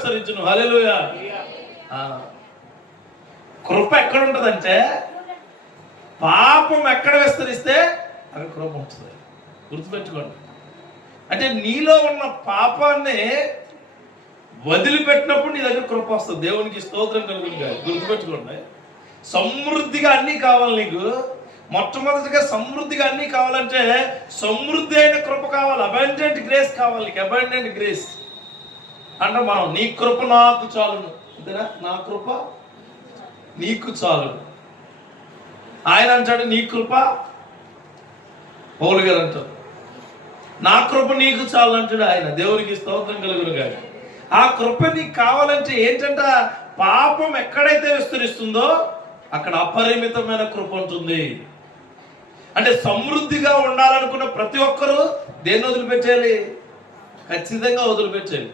విస్తరించును. హల్లెలూయా. కృప ఎక్కడ ఉంటుందంటే పాపం ఎక్కడ విస్తరిస్తే అక్కడ కృప ఉంటుంది. గుర్తుపెట్టుకోండి. అంటే నీలో ఉన్న పాపాన్ని వదిలిపెట్టినప్పుడు నీ దగ్గర కృప వస్తుంది. దేవునికి స్తోత్రం కలుగుతుంది. గుర్తుపెట్టుకోండి. సమృద్ధిగా అన్నీ కావాలి నీకు. మొట్టమొదటిగా సమృద్ధిగా అన్నీ కావాలంటే సమృద్ధి అయిన కృప కావాలి. అబాండెంట్ గ్రేస్ కావాలి నీకు. అబాండెంట్ గ్రేస్ అంటే మనం నీ కృప నాకు చాలును, అంతేనా? నా కృప నీకు చాలు. ఆయన అంటాడు నీ కృప, పౌలు గారు అంటారు నా కృప నీకు చాలు అంటాడు ఆయన. దేవునికి స్తోత్రం కలుగును గాక. ఆ కృప నీకు కావాలంటే ఏంటంట, పాపం ఎక్కడైతే విస్తరిస్తుందో అక్కడ అపరిమితమైన కృప ఉంటుంది. అంటే సమృద్ధిగా ఉండాలనుకున్న ప్రతి ఒక్కరూ దేన్ని వదిలిపెట్టాలి? ఖచ్చితంగా వదిలిపెట్టాలి.